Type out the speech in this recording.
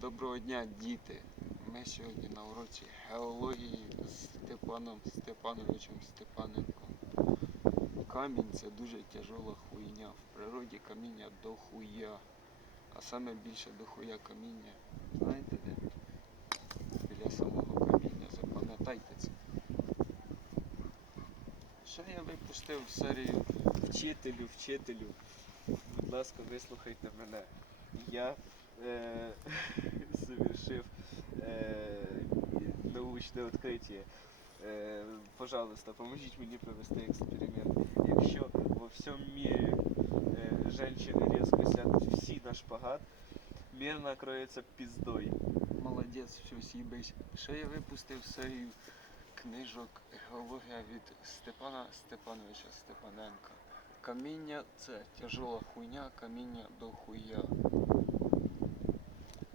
Доброго дня, діти! Ми сьогодні на уроці геології з Степаном Степановичем Степаненком. Камінь це дуже тяжола хуйня. В природі каміння до хуя. А саме більше до хуя каміння. Знаєте де? Біля самого каміння. Запам'ятайте це. Ще я випустив серію Вчителю, вчителю. Будь ласка, вислухайте мене. Я совершив е, научне відкриття. Е, пожалуйста, поможіть мені провести експеримент. Якщо во всьому мірі е, женщини резко сядуть всі на шпагат, мир накроється піздой. Молодець, все, сібись. Ще я випустив серію книжок геологія від Степана Степановича Степаненка. Каміння це тяжела хуйня, каміння до хуя.